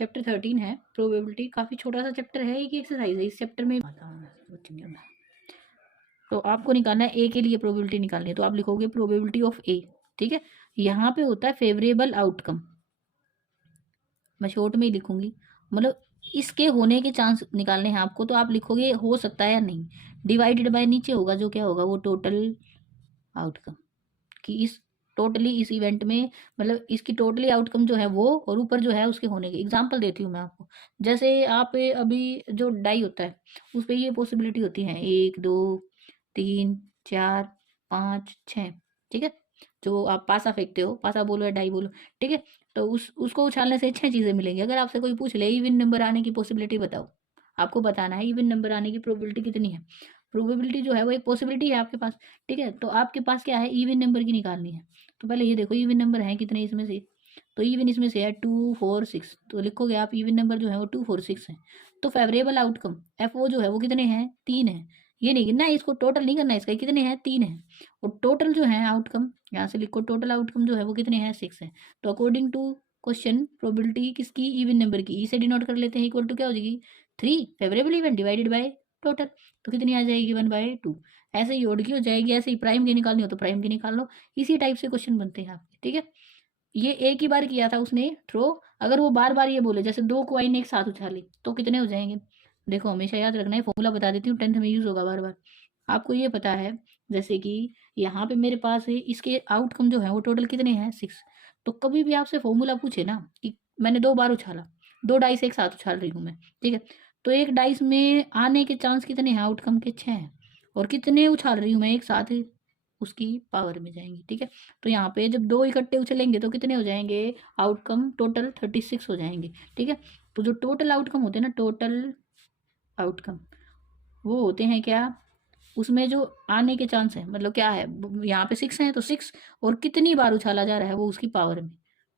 Chapter 13 है probability, काफ़ी छोटा सा चैप्टर है, एक एक्सरसाइज है इस चैप्टर में। तो आपको निकालना है ए के लिए प्रोबेबिलिटी निकालनी है, तो आप लिखोगे प्रोबेबिलिटी ऑफ ए, ठीक है। यहाँ पे होता है फेवरेबल आउटकम, मैं शॉर्ट में ही लिखूंगी, मतलब इसके होने के चांस निकालने हैं आपको, तो आप लिखोगे हो सकता है या नहीं, डिवाइडेड बाय नीचे होगा जो क्या होगा वो टोटल आउटकम, कि इस टोटली इस इवेंट में, मतलब इसकी टोटली आउटकम जो है वो, और ऊपर जो है उसके होने के। एग्जांपल देती हूँ मैं आपको, जैसे आप अभी जो डाई होता है उस पर ये पॉसिबिलिटी होती है 1 2 3 4 5 6, ठीक है। जो आप पासा फेंकते हो, पासा बोलो या डाई बोलो, ठीक है, तो उसको उछालने से 6 चीज़ें मिलेंगी। अगर आपसे कोई पूछ ले इवन नंबर आने की पॉसिबिलिटी बताओ, आपको बताना है इवन नंबर आने की प्रोबेबिलिटी कितनी है। प्रोबेबिलिटी जो है वो एक पॉसिबिलिटी है आपके पास, ठीक है। तो आपके पास क्या है, इवन नंबर की निकालनी है। तो पहले ये देखो इवन नंबर है कितने इसमें से, तो इवन इसमें से है 2 4 6, तो लिखोगे आप इवन नंबर जो है वो 2 4 6 है। तो फेवरेबल आउटकम एफ ओ जो है वो कितने हैं, 3 है। ये नहीं गिनना है इसको, टोटल नहीं करना है इसका, कितने हैं 3 है। और टोटल जो है आउटकम, यहाँ से लिखो टोटल आउटकम जो है वो कितने हैं 6 है। तो अकॉर्डिंग टू क्वेश्चन प्रोबेबिलिटी किसकी, इवन नंबर की, ई से डिनोट कर लेते हैं, इक्वल टू क्या हो जाएगी 3 favourable event divided by total, तो कितनी आ जाएगी 1/2। ऐसे ही ओड की हो जाएगी, ऐसे ही प्राइम की निकालनी हो तो प्राइम की निकाल लो। इसी टाइप से क्वेश्चन बनते हैं आपके, ठीक है। ये एक ही बार किया था उसने थ्रो, अगर वो बार बार ये बोले जैसे 2 कॉइन एक साथ उछाले तो कितने हो जाएंगे। देखो हमेशा याद रखना है, फॉर्मूला बता देती हूँ, 10th में यूज होगा बार बार। आपको ये पता है जैसे कि यहाँ पे मेरे पास है, इसके आउटकम जो है वो टोटल कितने हैं 6। तो कभी भी आपसे फॉर्मूला पूछे ना कि मैंने 2 बार उछाला, 2 डाइस एक साथ उछाल रही हूँ मैं, ठीक है, तो एक डाइस में आने के चांस कितने हैं, आउटकम के 6 हैं, और कितने उछाल रही हूँ मैं एक साथ, उसकी पावर में जाएंगे, ठीक है। तो यहाँ पे जब 2 इकट्ठे उछलेंगे तो कितने हो जाएंगे, आउटकम टोटल 36 हो जाएंगे, ठीक है। तो जो टोटल आउटकम होते हैं ना, टोटल आउटकम वो होते हैं क्या, उसमें जो आने के चांस है, मतलब क्या है, यहाँ पे 6 है तो 6, और कितनी बार उछाला जा रहा है वो उसकी पावर में,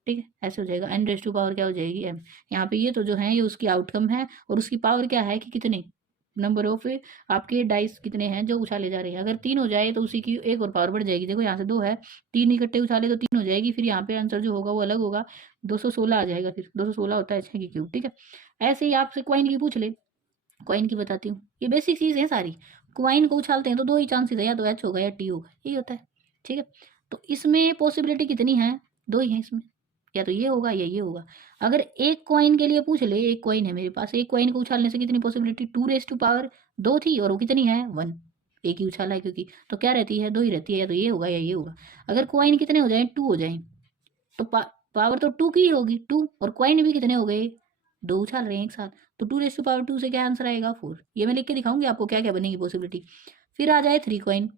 ठीक है। ऐसे हो जाएगा n रेज टू पावर क्या हो जाएगी m। यहाँ पे ये तो जो है ये उसकी आउटकम है, और उसकी पावर क्या है कि कितने नंबर ऑफ आपके डाइस कितने हैं जो उछाले जा रहे हैं। अगर 3 हो जाए तो उसी की एक और पावर बढ़ जाएगी, देखो यहाँ से 2 है, 3 इकट्ठे उछाले तो 3 हो जाएगी, फिर यहाँ पे आंसर जो होगा वो अलग होगा, 216 आ जाएगा, फिर 216 होता है 6 की क्यूब, ठीक है। ऐसे ही आपसे क्वाइन की पूछ ले, क्वाइन की बताती हूँ, ये बेसिक चीज़ है सारी। क्वाइन को उछालते हैं तो 2 ही चांसेस है, या तो एच होगा या टी होगा, यही होता है, ठीक है। तो इसमें पॉसिबिलिटी कितनी है, 2 ही है इसमें, या तो ये होगा या ये होगा। अगर एक कॉइन के लिए पूछ ले, एक कॉइन है मेरे पास, एक कॉइन को उछालने से कितनी पॉसिबिलिटी, 2 रेज टू पावर 2 थी, और वो कितनी है 1, एक ही उछाला है क्योंकि, तो क्या रहती है 2 ही रहती है, या तो ये होगा या ये होगा। अगर कॉइन कितने हो जाए 2 हो जाए तो पावर तो 2 की ही होगी 2, और कॉइन भी कितने हो गए 2 उछाल रहे हैं एक साथ, तो 2 रेज टू पावर 2 से क्या आंसर आएगा 4। ये मैं लिख के दिखाऊंगी आपको क्या क्या बनेगी पॉसिबिलिटी। फिर आ जाए 3 कॉइन,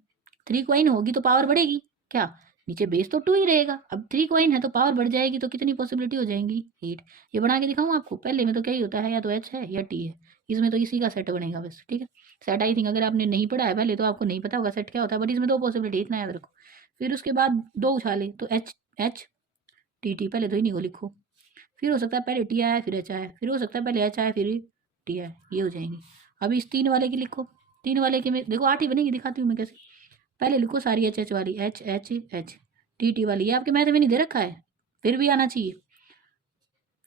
3 कॉइन होगी तो पावर बढ़ेगी क्या, नीचे बेस तो 2 ही रहेगा, अब 3 कॉइन है तो पावर बढ़ जाएगी, तो कितनी पॉसिबिलिटी हो जाएंगी 8। ये बना के दिखाऊं आपको, पहले में तो क्या ही होता है, या तो एच है या टी है, इसमें तो इसी का सेट बनेगा बस, ठीक है। सेट आई थिंक अगर आपने नहीं पढ़ा है पहले तो आपको नहीं पता होगा सेट क्या होता है, बट इसमें 2 पॉसिबिलिटी इतना याद रखो। फिर उसके बाद 2 उछाले तो एच एच टी टी, पहले तो ही नहीं को लिखो, फिर हो सकता है पहले टी आया फिर एच आया, फिर हो सकता है पहले एच आया फिर टी आया, ये हो जाएंगे। अब इस 3 वाले की लिखो, 3 वाले के में देखो 8 ही बनेगी, दिखाती हूँ मैं कैसे। पहले लिखो सारी एच एच वाली, H H H, T T वाली, ये आपके मैथ में नहीं दे रखा है, फिर भी आना चाहिए।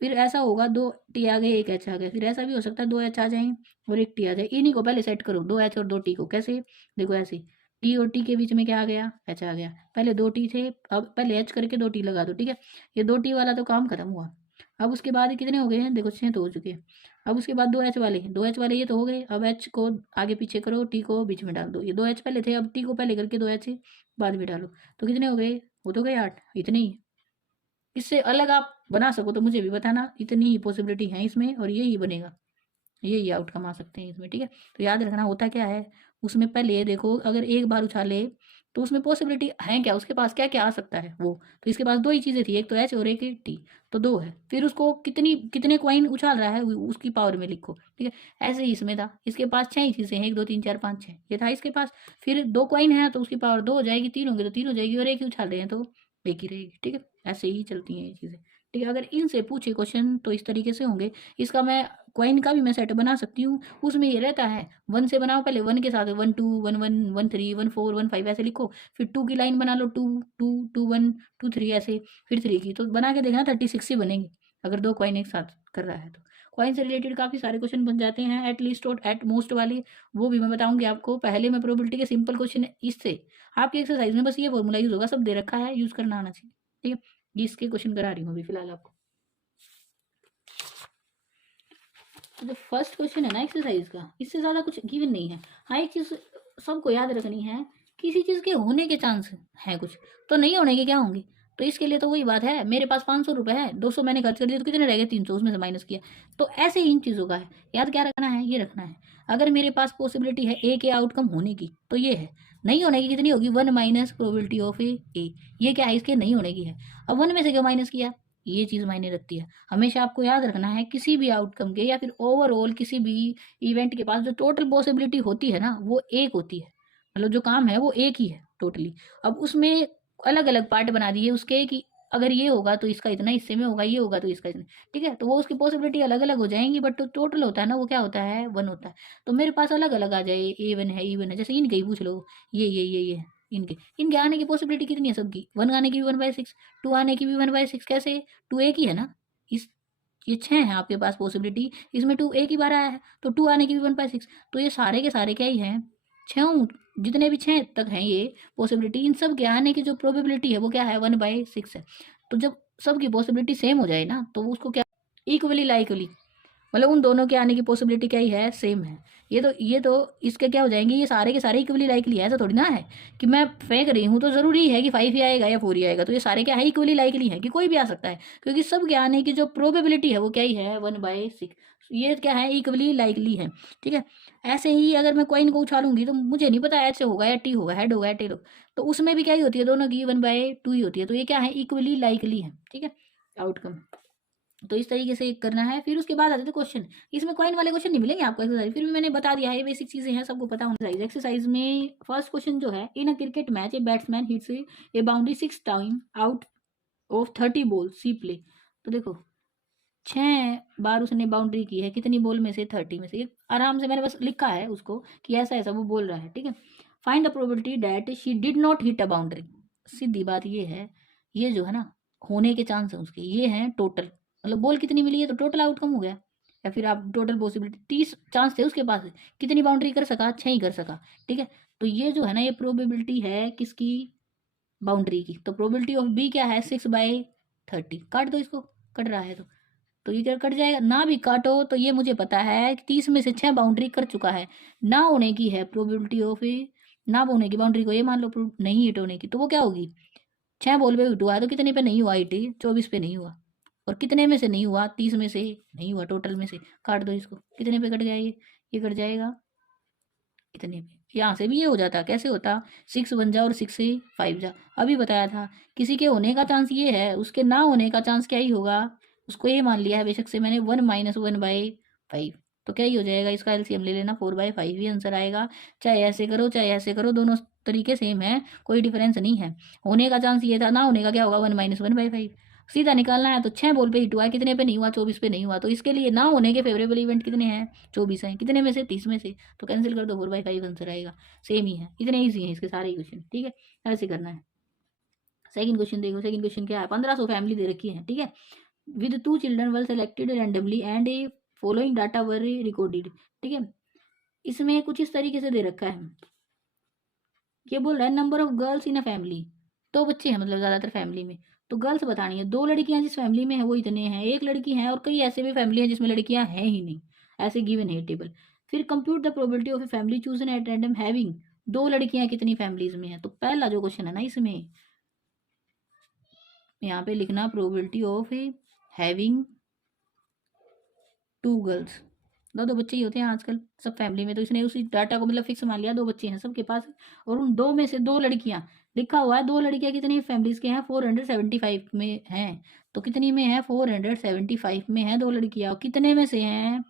फिर ऐसा होगा 2 टी आ गए 1 एच आ गया, फिर ऐसा भी हो सकता है 2 एच आ जाए और 1 टी आ जाए। इन्हीं को पहले सेट करो, 2 एच और 2 टी को, कैसे, देखो ऐसे, टी और टी के बीच में क्या आ गया एच आ गया, पहले 2 टी थे, अब पहले एच करके 2 टी लगा दो, ठीक है। ये 2 टी वाला तो काम खत्म हुआ। अब उसके बाद कितने हो गए हैं, देखो 6 तो हो चुके हैं। अब उसके बाद 2 एच वाले, 2 एच वाले ये तो हो गए, अब एच को आगे पीछे करो, टी को बीच में डाल दो, ये 2 एच पहले थे, अब टी को पहले करके 2 एच बाद में डालो, तो कितने हो गए, वो तो गए 8, इतने ही। इससे अलग आप बना सको तो मुझे भी बताना, इतनी ही पॉसिबिलिटी है इसमें, और यही बनेगा, यही आउटकम आ सकते हैं इसमें, ठीक है। तो याद रखना होता क्या है उसमें, पहले देखो अगर एक बार उछाले तो उसमें पॉसिबिलिटी है क्या, उसके पास क्या क्या आ सकता है वो, तो इसके पास 2 ही चीज़ें थी, एक तो एच और एक टी, तो 2 है। फिर उसको कितने कॉइन उछाल रहा है उसकी पावर में लिखो, ठीक है। ऐसे ही इसमें था, इसके पास 6 ही चीज़ें हैं, 1 2 3 4 5 6, ये था इसके पास। फिर 2 कॉइन है तो उसकी पावर 2 हो जाएगी, 3 होंगे तो 3 हो जाएगी, और एक ही उछाल रहे हैं तो एक ही रहेगी, ठीक है। ऐसे ही चलती हैं ये चीज़ें, ठीक है। अगर इनसे पूछे क्वेश्चन तो इस तरीके से होंगे। इसका मैं कॉइन का भी मैं सेट बना सकती हूँ, उसमें ये रहता है 1 से बनाओ, पहले 1 के साथ 1 2 1 1 1 3 1 4 1 5 ऐसे लिखो, फिर 2 की लाइन बना लो, 2 2 2 1 2 3 ऐसे, फिर 3 की, तो बना के देखना 36 ही बनेंगे अगर 2 कॉइन एक साथ कर रहा है। तो कॉइन से रिलेटेड काफ़ी सारे क्वेश्चन बन जाते हैं, एट लीस्ट और एट मोस्ट वाली, वो भी मैं बताऊंगी आपको। पहले मैं प्रोबेबिलिटी के सिंपल क्वेश्चन इससे आपकी एक्सरसाइज में बस ये फॉर्मूला यूज होगा, सब दे रखा है, यूज करना आना चाहिए। ठीक है, ये इसके क्वेश्चन करा रही हूँ अभी फिलहाल आपको। तो जो फर्स्ट क्वेश्चन है ना एक्सरसाइज का, इससे ज़्यादा कुछ गिवन नहीं है। हाँ, एक चीज़ सबको याद रखनी है, किसी चीज़ के होने के चांस है कुछ, तो नहीं होने के क्या होंगे। तो इसके लिए तो वही बात है, मेरे पास 500 रुपये है, 200 मैंने खर्च कर दिया, तो कितने रह गए, 300, उसमें से माइनस किया। तो ऐसे ही इन चीज़ों का है, याद क्या रखना है, ये रखना है। अगर मेरे पास पॉसिबिलिटी है ए के आउटकम होने की, तो ये है। नहीं होने की कितनी होगी, 1 माइनस प्रोबेबिलिटी ऑफ ए। ये क्या है, इसके नहीं होने की है। अब 1 में से क्यों माइनस किया, ये चीज़ मायने रखती है। हमेशा आपको याद रखना है, किसी भी आउटकम के या फिर ओवरऑल किसी भी इवेंट के पास जो टोटल पॉसिबिलिटी होती है ना, वो एक होती है। मतलब जो काम है वो एक ही है टोटली। अब उसमें अलग अलग पार्ट बना दिए उसके, कि अगर ये होगा तो इसका इतना हिस्से में होगा, ये होगा तो इसका इतना। ठीक है, तो वो उसकी पॉसिबिलिटी अलग अलग हो जाएंगी, बट तो टोटल होता है ना, वो क्या होता है, 1 होता है। तो मेरे पास अलग अलग आ जाए, A1 है, E1 है, जैसे इनके ही पूछ लो, ये इनके इनके आने की पॉसिबिलिटी कितनी है सबकी, 1 आने की भी 1/6, 2 आने की भी 1/6। कैसे, 2 एक ही है ना, इस ये 6 है आपके पास पॉसिबिलिटी, इसमें 2 एक ही बार आया है, तो 2 आने की भी 1/6। तो ये सारे के सारे क्या ही हैं, 6, जितने भी 6 तक हैं ये पॉसिबिलिटी, इन सब के आने की जो प्रोबेबिलिटी है वो क्या है, 1/6 है। तो जब सबकी पॉसिबिलिटी सेम हो जाए ना, तो उसको क्या, इक्वली लाइकली, मतलब उन दोनों के आने की पॉसिबिलिटी क्या ही है, सेम है। ये तो इसके क्या हो जाएंगे, ये सारे के सारे इक्वली लाइकली है। ऐसा थोड़ी ना है कि मैं फेंक रही हूँ तो ज़रूरी है कि 5 ही आएगा या 4 ही आएगा। तो ये सारे क्या है, इक्वली लाइकली है कि कोई भी आ सकता है, क्योंकि सब के आने की जो प्रोबेबिलिटी है वो क्या ही है, 1/6। ये क्या है, इक्वली लाइकली है। ठीक है, ऐसे ही अगर मैं कॉइन को उछालूंगी तो मुझे नहीं पता ऐसे होगा या टी होगा, हेड होगा या टेल होगा, तो उसमें भी क्या ही होती है, दोनों की 1/2 ही होती है। तो ये क्या है, इक्वली लाइकली है। ठीक है, आउटकम। तो इस तरीके से करना है। फिर उसके बाद आते थे क्वेश्चन, इसमें कॉइन वाले क्वेश्चन नहीं मिलेंगे आपको एक्सरसाइज, फिर भी मैंने बता दिया है, ये बेसिक चीजें हैं, सबको पता होना चाहिए। एक्सरसाइज में फर्स्ट क्वेश्चन जो है, in a cricket match a batsman hits a boundary 6 time out of 30 ball she play. तो देखो 6 बार उसने बाउंड्री की है, कितनी बॉल में से, 30 में से। आराम से मैंने बस लिखा है उसको कि ऐसा ऐसा वो बोल रहा है। ठीक है, find the probability that she did not hit a boundary. सीधी बात ये है, ये जो है ना, होने के चांस है उसके, ये हैं टोटल, मतलब बॉल कितनी मिली है तो टोटल आउटकम हो गया। या फिर आप टोटल पॉसिबिलिटी 30 चांस थे उसके पास, कितनी बाउंड्री कर सका, 6 ही कर सका। ठीक है, तो ये जो है ना, ये प्रोबेबिलिटी है किसकी, बाउंड्री की। तो प्रोबेबिलिटी ऑफ बी क्या है, 6/30। काट दो इसको, कट रहा है तो ये क्या कट जाएगा, ना भी काटो तो ये मुझे पता है कि 30 में से 6 बाउंड्री कर चुका है। ना होने की है प्रोबेबिलिटी ऑफ ए, ना होने की बाउंड्री को ये मान लो नहीं हिट होने की, तो वो क्या होगी, 6 बॉल पे हिट हुआ है, तो कितने पे नहीं हुआ हिट, 24 पे नहीं हुआ। और कितने में से नहीं हुआ, 30 में से नहीं हुआ, टोटल में से। काट दो इसको, कितने पे कट गया ये कट जाएगा इतने पे। यहाँ से भी ये हो जाता, कैसे होता, 6 बन जा और 6 से 5 जा। अभी बताया था, किसी के होने का चांस ये है, उसके ना होने का चांस क्या ही होगा, उसको ये मान लिया है बेशक से मैंने, 1 - 1/5। तो क्या ही हो जाएगा, इसका एलसीएम ले लेना, 4/5 ही आंसर आएगा। चाहे ऐसे करो चाहे ऐसे करो, दोनों तरीके सेम है, कोई डिफरेंस नहीं है। होने का चांस ये था, ना होने का क्या होगा, 1 - 1/5। सीधा निकालना है तो 6 बॉल पे हिट हुआ है, कितने पे नहीं हुआ, 24 पे नहीं हुआ। तो इसके लिए ना होने के फेवरेबल इवेंट कितने हैं, 24 हैं, कितने में से, 30 में से। तो कैंसिल कर दो, 4/5 आंसर आएगा। सेम ही है, इतने ईजी हैं इसके सारे क्वेश्चन। ठीक है, ऐसे करना है। सेकंड क्वेश्चन देखो, सेकंड क्वेश्चन क्या है, 1500 फैमिली दे रखी है। ठीक है, with 2 children were selected randomly and A following data were recorded. ठीक है, इसमें कुछ इस तरीके से दे रखा है, ये बोल रहा है number of girls in a family, 2 बच्चे हैं मतलब ज़्यादातर फैमिली में, तो गर्ल्स बतानी है। 2 लड़कियां जिस फैमिली में है वो इतने हैं, 1 लड़की है, और कई ऐसे भी फैमिली हैं जिसमें लड़कियां हैं ही नहीं, ऐसे गिवन है टेबल। फिर compute the probability of a family chosen at random having, 2 लड़कियां कितनी फैमिलीज में है। तो पहला जो क्वेश्चन है ना, इसमें यहाँ पे लिखना प्रोबेबिलिटी ऑफ हैविंग 2 गर्ल्स, 2 बच्चे ही होते हैं आजकल सब फैमिली में। तो इसने उसी डाटा को मतलब फिक्स मान लिया, 2 बच्चे हैं सबके पास, और उन 2 में से 2 लड़कियां लिखा हुआ है। 2 लड़कियां कितनी फैमिलीज के हैं, 475 में हैं। तो कितनी में है, 475 में है 2 लड़कियां, और कितने में से हैं,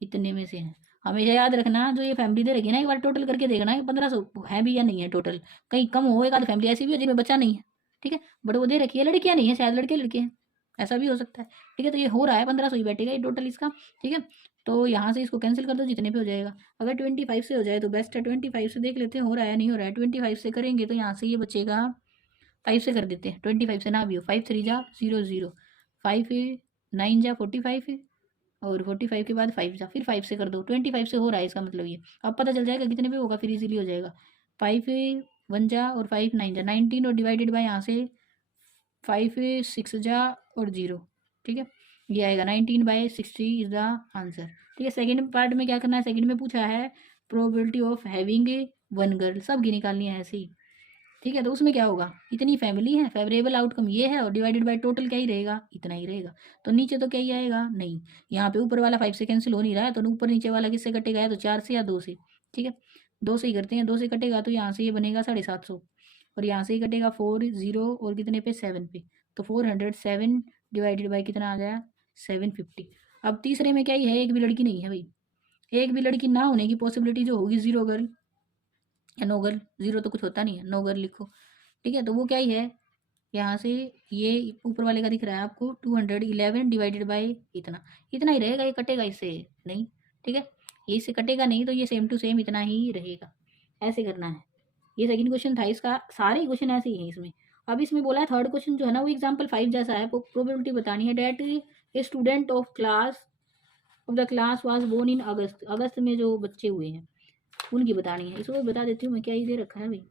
इतने में से हैं। हमेशा याद रखना, जो ये फैमिली दे रखी है ना, एक बार टोटल करके देखना है 1500 है भी या नहीं है टोटल। कहीं कम हो, एक आध फैमिली ऐसी भी है जिनमें बच्चा नहीं है। ठीक है, बट वो दे रखी है, लड़कियां नहीं है, शायद लड़के लड़के हैं, ऐसा भी हो सकता है। ठीक है, तो ये हो रहा है 1500 ही बैठेगा ये टोटल इसका। ठीक है, तो यहाँ से इसको कैंसिल कर दो, जितने पे हो जाएगा। अगर 25 से हो जाए तो बेस्ट है, 25 से देख लेते हैं हो रहा है नहीं हो रहा है। 25 से करेंगे तो यहाँ से ये बचेगा, 5 से कर देते हैं, 25 से ना भी हो, 5 3 जा 0 0, 5 9 जा 45 है, और 45 के बाद 5 जा, फिर 5 से कर दो, 25 से हो रहा है इसका मतलब ये। अब पता चल जाएगा कितने पे होगा, फिर इजीली हो जाएगा। 5 1 जा और 5 9 जा, 19 और डिवाइडेड बाय यहाँ से 5 6 जा और 0, ठीक है। ये आएगा 19/60 इज द आंसर, ठीक है। सेकंड पार्ट में क्या करना है, सेकंड में पूछा है probability of having one girl, सब की निकालनी है ऐसे ही, ठीक है। तो उसमें क्या होगा, इतनी फैमिली है, फेवरेबल आउटकम ये है, और डिवाइडेड बाय टोटल क्या ही रहेगा, इतना ही रहेगा। तो नीचे तो क्या ही आएगा, नहीं, यहाँ पे ऊपर वाला 5 से कैंसिल हो नहीं रहा है, तो ऊपर नीचे वाला किससे कटेगा, या तो 4 से या 2 से, ठीक है। 2 से ही करते हैं, 2 से कटेगा तो यहाँ से ये बनेगा 750, और यहाँ से ही कटेगा 4 0 और कितने पे 7 पे, तो 407 डिवाइडेड बाई कितना आ गया 750। अब तीसरे में क्या ही है, एक भी लड़की नहीं है भाई, एक भी लड़की ना होने की पॉसिबिलिटी जो होगी 0 गर्ल या नो गर्ल, 0 तो कुछ होता नहीं है, नो गर्ल लिखो, ठीक है। तो वो क्या ही है, यहाँ से ये ऊपर वाले का दिख रहा है आपको 211 डिवाइडेड बाई इतना, इतना ही रहेगा, ये कटेगा इससे नहीं, ठीक है। ये इससे कटेगा नहीं, तो ये सेम टू सेम इतना ही रहेगा, ऐसे करना है। ये सेकंड क्वेश्चन था इसका, सारे क्वेश्चन ऐसे ही हैं इसमें। अब इसमें बोला है थर्ड क्वेश्चन जो है ना वो एग्जाम्पल 5 जैसा है, प्रोबेबिलिटी बतानी है that a student of the class was born in August, अगस्त में जो बच्चे हुए हैं उनकी बतानी है। इसको बता देती हूँ मैं, क्या ही दे रखा है भाई,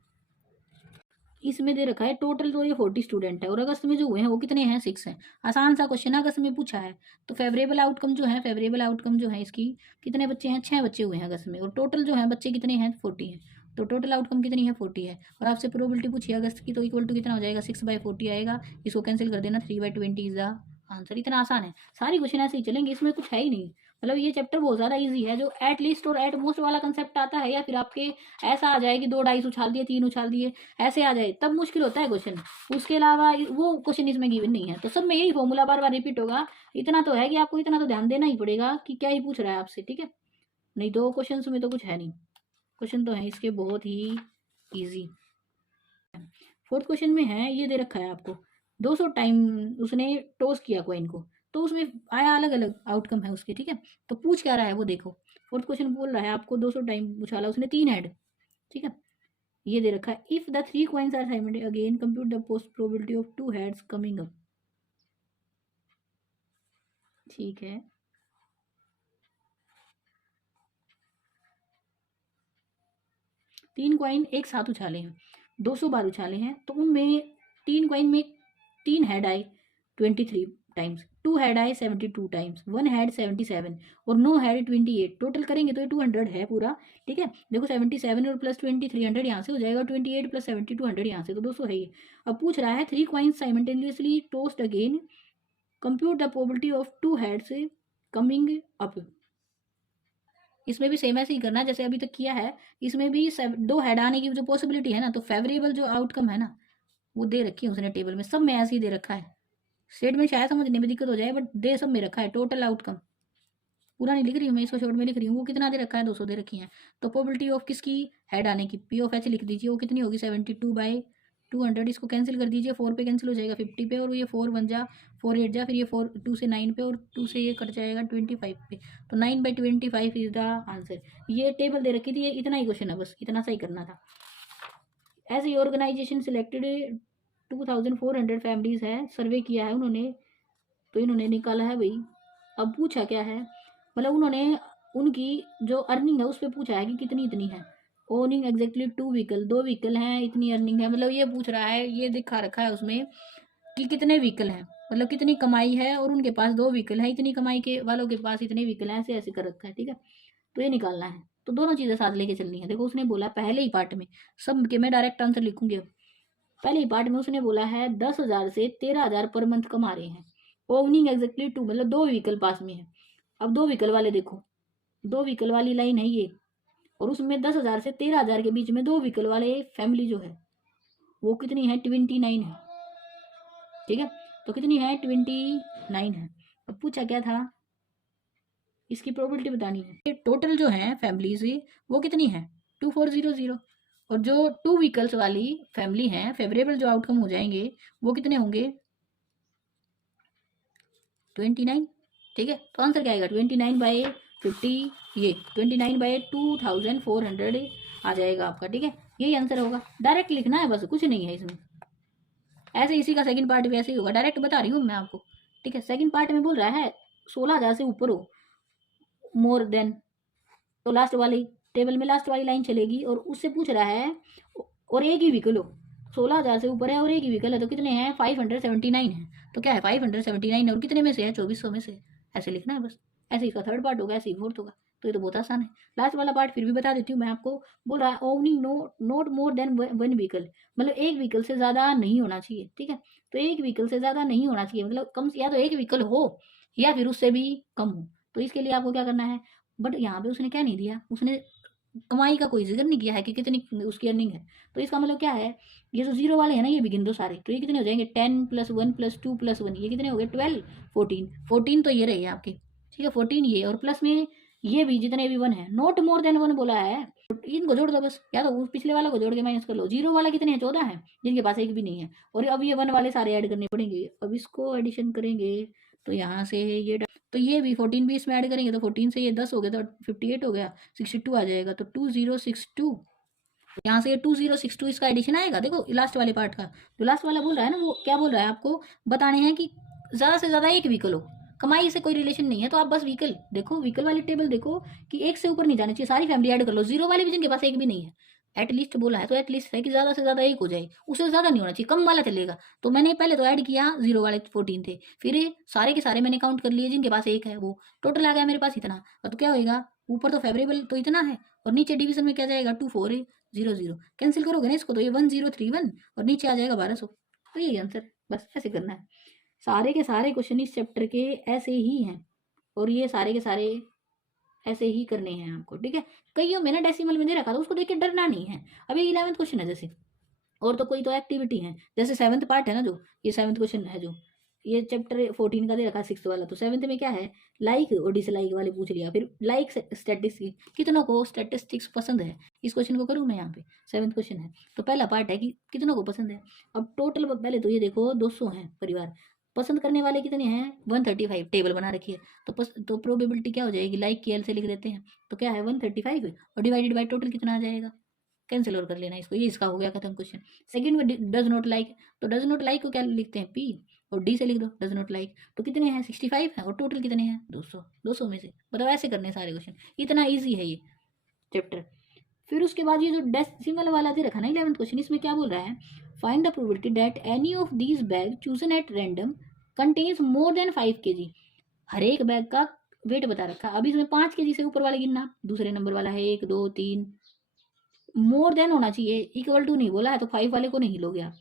इसमें दे रखा है टोटल तो ये 40 स्टूडेंट है, और अगस्त में जो हुए हैं वो कितने हैं, 6 हैं। आसान सा क्वेश्चन अगस्त में पूछा है, तो फेवरेबल आउटकम जो है, फेवरेबल आउटकम जो है इसकी, कितने बच्चे हैं, 6 बच्चे हुए हैं अगस्त में, और टोटल जो है बच्चे कितने हैं, 40 हैं। तो टोटल आउटकम कितनी है, 40 है। और आपसे प्रोबेबिलिटी पूछी अगस्त की, तो इक्वल टू कितना हो जाएगा, 6/40 आएगा। इसको कैंसिल कर देना, 3/20 इज द आंसर। इतना आसान है, सारी क्वेश्चन ऐसे ही चलेंगे, इसमें कुछ है ही नहीं। मतलब ये चैप्टर बहुत ज़्यादा इजी है, जो एट लीस्ट और एट मोस्ट वाला कंसेप्ट आता है, या फिर आपके ऐसा आ जाए कि 2 डाइस उछाल दिए, 3 उछाल दिए, ऐसे आ जाए तब मुश्किल होता है क्वेश्चन। उसके अलावा वो क्वेश्चन इसमें गिवन नहीं है, तो सब में यही फॉर्मूला बार बार रिपीट होगा। इतना तो है कि आपको इतना तो ध्यान देना ही पड़ेगा कि क्या ही पूछ रहा है आपसे, ठीक है। नहीं, 2 क्वेश्चन में तो कुछ है नहीं, क्वेश्चन तो है इसके बहुत ही ईजी। फोर्थ क्वेश्चन में है, ये दे रखा है आपको 200 टाइम उसने टॉस किया कॉइन को, तो उसमें आया अलग अलग आउटकम है उसके, ठीक है। तो पूछ क्या रहा है वो देखो, फोर्थ क्वेश्चन बोल रहा है आपको 200 टाइम उछाला उसने 3 हेड, ठीक है। ये दे रखा है if the 3 coins are simultaneous again compute the post probability of 2 heads coming up, ठीक है। तीन कॉइन एक साथ उछाले हैं, 200 बार उछाले हैं, तो उनमें 3 कॉइन में 3 हेड आए 23 टाइम्स, 2 हेड आए 72 टाइम्स, 1 हेड 77 और नो हेड 28। टोटल करेंगे तो ये 200 है पूरा, ठीक है। देखो 77 और प्लस 20 300 यहाँ से हो जाएगा, 28 प्लस 70 200 यहाँ से, तो 200 है ये। अब पूछ रहा है 3 coins simultaneously tossed again compute the probability of 2 heads coming up. इसमें भी सेम ऐसे ही करना है जैसे अभी तक किया है। इसमें भी 2 हेड आने की जो पॉसिबिलिटी है ना, तो फेवरेबल जो आउटकम है ना वो दे रखी है उसने टेबल में, सब में ऐसे ही दे रखा है। स्टेटमेंट शायद समझने में दिक्कत हो जाए, बट दे सब में रखा है। टोटल आउटकम पूरा नहीं लिख रही हूँ मैं, इसको शॉर्ट में लिख रही हूँ। वो कितना दे रखा है, 200 दे रखी है। तो प्रोबेबिलिटी ऑफ किसकी, हेड आने की, पी ऑफ एच लिख दीजिए, वो कितनी होगी 72/200। इसको कैंसिल कर दीजिए, 4 पे कैंसिल हो जाएगा 50 पे, और ये 4 1 जा 4 8 जा, फिर ये 4 2 से 9 पे, और 2 से ये कट जाएगा 25 पे, तो 9/25 इज द आंसर। ये टेबल दे रखी थी, ये इतना ही क्वेश्चन है, बस इतना सा ही करना था। As a organization selected 2400 families है, सर्वे किया है उन्होंने, तो इन्होंने निकाला है भाई। अब पूछा क्या है, मतलब उन्होंने उनकी जो अर्निंग है उस पर पूछा है कि कितनी इतनी है। ओनिंग एग्जैक्टली 2 व्हीकल, 2 व्हीकल हैं, इतनी अर्निंग है, मतलब ये पूछ रहा है, ये दिखा रखा है उसमें कि कितने व्हीकल हैं, मतलब कितनी कमाई है, और उनके पास 2 व्हीकल है, इतनी कमाई के वालों के पास इतने व्हीकल हैं, ऐसे ऐसे कर रखा है, ठीक है। तो ये निकालना है, तो दोनों चीज़ें साथ लेके चलनी है। देखो उसने बोला पहले ही पार्ट में, सब के मैं डायरेक्ट आंसर लिखूंगी अब। पहले ही पार्ट में उसने बोला है 10,000 से 13,000 पर मंथ कमा रहे हैं। ओवनिंग एग्जैक्टली 2, मतलब 2 व्हीकल पास में है। अब 2 व्हीकल वाले देखो, 2 व्हीकल वाली लाइन है ये, और उसमें 10,000 से 13,000 के बीच में 2 व्हीकल वाले फैमिली जो है वो कितनी है, 29 है, ठीक है। तो कितनी है, 29 है। अब पूछा क्या था, इसकी प्रोबेबिलिटी बतानी है। टोटल जो है फैमिलीज वो कितनी है, 2400, और जो 2 व्हीकल्स वाली फैमिली है, फेवरेबल जो आउटकम हो जाएंगे वो कितने होंगे, 29, ठीक है। तो आंसर क्या आएगा, 29/50, ये 29/2400 आ जाएगा आपका, ठीक है। यही आंसर होगा, डायरेक्ट लिखना है बस, कुछ नहीं है इसमें। ऐसे इसी का सेकंड पार्ट भी ऐसे ही होगा, डायरेक्ट बता रही हूँ मैं आपको, ठीक है। सेकंड पार्ट में बोल रहा है 16,000 से ऊपर हो, मोर देन, तो लास्ट वाली टेबल में लास्ट वाली लाइन चलेगी, और उससे पूछ रहा है और एक ही व्हीकल हो, 16,000 से ऊपर है और एक ही व्हीकल है, तो कितने हैं, 579 है। तो क्या है, 579 है और कितने में से है, 2400 में से। ऐसे लिखना है बस। ऐसे इसका थर्ड पार्ट होगा, ऐसे ही फोर्थ होगा। तो ये तो बहुत आसान है। लास्ट वाला पार्ट फिर भी बता देती हूँ मैं आपको। बोल रहा है owning not more than one vehicle, मतलब एक व्हीकल से ज़्यादा नहीं होना चाहिए। ठीक है, तो एक व्हीकल से ज़्यादा नहीं होना चाहिए, मतलब कम, या तो एक व्हीकल हो या फिर उससे भी कम हो। तो इसके लिए आपको क्या करना है, बट यहाँ पे उसने क्या नहीं दिया, उसने कमाई का कोई जिक्र नहीं किया है कि कितनी उसकी अर्निंग है। तो इसका मतलब क्या है, ये जो जीरो वाले हैं ना, ये भी गिन दो सारे, तो ये कितने हो जाएंगे, 10 + 1 + 2 + 1, ये कितने हो गए, 12, 14 तो ये रही है आपकी। ठीक है, 14 ये, और प्लस में ये भी जितने भी वन है, नॉट मोर देन वन बोला है, तो इनको जोड़ दो बस, या तो उस पिछले वाला को जोड़ के माइनस कर लो। जीरो वाला कितने हैं, 14 है, जिनके पास एक भी नहीं है। और अब ये वन वाले सारे ऐड करने पड़ेंगे। अब इसको एडिशन करेंगे तो यहाँ से ये, तो ये भी 14 भी इसमें ऐड करेंगे, तो 14 से ये 10 हो गया, तो 58 हो गया, 62 आ जाएगा, तो 2062। यहाँ से ये 2062 इसका एडिशन आएगा। देखो लास्ट वाले पार्ट का, जो लास्ट वाला बोल रहा है ना, वो क्या बोल रहा है आपको बताने हैं कि ज़्यादा से ज़्यादा एक व्हीकल हो, कमाई से कोई रिलेशन नहीं है। तो आप बस व्हीकल देखो, व्हीकल वाली टेबल देखो कि एक से ऊपर नहीं जाने चाहिए, सारी फैमिली ऐड कर लो। जीरो वाले भी जिनके पास एक भी नहीं है, एटलीस्ट बोला है तो एटलीस्ट है कि ज़्यादा से ज़्यादा एक हो जाए, उससे ज़्यादा नहीं होना चाहिए, कम वाला चलेगा। तो मैंने पहले तो ऐड किया, जीरो वाले 14 थे, फिर सारे के सारे मैंने काउंट कर लिए जिनके पास एक है, वो टोटल आ गया मेरे पास इतना। तो क्या होएगा, ऊपर तो फेवरेबल तो इतना है, और नीचे डिवीजन में क्या जाएगा, 24,000, कैंसिल करोगे ना इसको तो ये 1031, और नीचे आ जाएगा 1200। तो यही आंसर, बस ऐसे करना है। सारे के सारे क्वेश्चन इस चैप्टर के ऐसे ही हैं, और ये सारे के सारे ऐसे ही करने हैं आपको। ठीक है, कईयों में ना डेसिमल में दे रखा था, उसको देख के डरना नहीं है। अभी 11th क्वेश्चन है जैसे, और तो कोई तो एक्टिविटी है, जैसे 7th पार्ट है ना, जो ये 7th क्वेश्चन है, जो ये चैप्टर 14 का दे रखा है 6th वाला, तो 7th में क्या है, लाइक और डिसलाइक वाले पूछ लिया। फिर लाइक स्टैटिस्टिक्स, कितनों को स्टैटिस्टिक्स पसंद है, इस क्वेश्चन को करूँ मैं यहाँ पे। 7th क्वेश्चन है, तो पहला पार्ट है कि कितनों को पसंद है। अब टोटल पहले तो ये देखो 200 हैं परिवार, पसंद करने वाले कितने हैं, 135, टेबल बना रखी है। तो प्रोबेबिलिटी क्या हो जाएगी, लाइक की एल से लिख देते हैं, तो क्या है 135, और डिवाइडेड बाई टोटल कितना आ जाएगा, कैंसिल और कर लेना इसको, ये इसका हो गया खत्म क्वेश्चन। सेकंड में डज नॉट लाइक, तो डज नॉट लाइक को क्या लिखते हैं, पी, और डी से लिख दो डज नॉट लाइक। तो कितने हैं, 65 है, और टोटल कितने हैं, 200, 200 में से, मतलब ऐसे करने सारे क्वेश्चन। इतना ईजी है ये चैप्टर। फिर उसके बाद ये जो डेसिमल वाला दे रखा ना 11th क्वेश्चन, इसमें क्या बोल रहा है, find the probability that any of these bag chosen at random contains more than 5 kg। हर एक बैग का वेट बता रखा। अब इसमें 5 kg से ऊपर वाले गिनना, दूसरे नंबर वाला है 1 2 3, मोर देन होना चाहिए, इक्वल टू नहीं बोला है, तो 5 वाले को नहीं लोगे आप।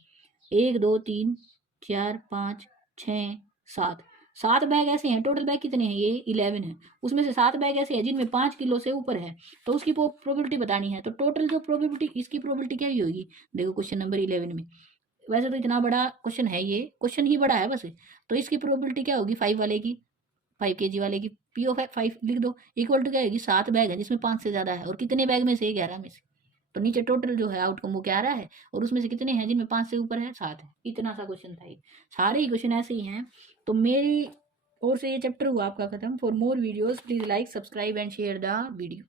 1 2 3 4 5 6 7, 7 बैग ऐसे हैं। टोटल बैग कितने हैं, ये 11 है, उसमें से 7 बैग ऐसे हैं जिनमें 5 किलो से ऊपर है, तो उसकी प्रोबेबिलिटी बतानी है। तो टोटल जो प्रोबेबिलिटी, इसकी प्रोबेबिलिटी क्या ही होगी, देखो क्वेश्चन नंबर 11 में, वैसे तो इतना बड़ा क्वेश्चन है, ये क्वेश्चन ही बड़ा है बस, तो इसकी प्रोबेबिलिटी क्या होगी, 5 वाले की, 5 kg वाले की, पी ऑफ 5 लिख दो, इक्वल टू क्या होगी, 7 बैग है जिसमें 5 से ज़्यादा है, और कितने बैग में से, 11 में से। तो नीचे टोटल जो है आउटकम वो क्या आ रहा है, और उसमें से कितने हैं जिनमें 5 से ऊपर है, 7 है। इतना सा क्वेश्चन था ये, सारे ही क्वेश्चन ऐसे ही हैं। तो मेरी ओर से ये चैप्टर हुआ आपका खत्म। For more videos please like subscribe and share the video.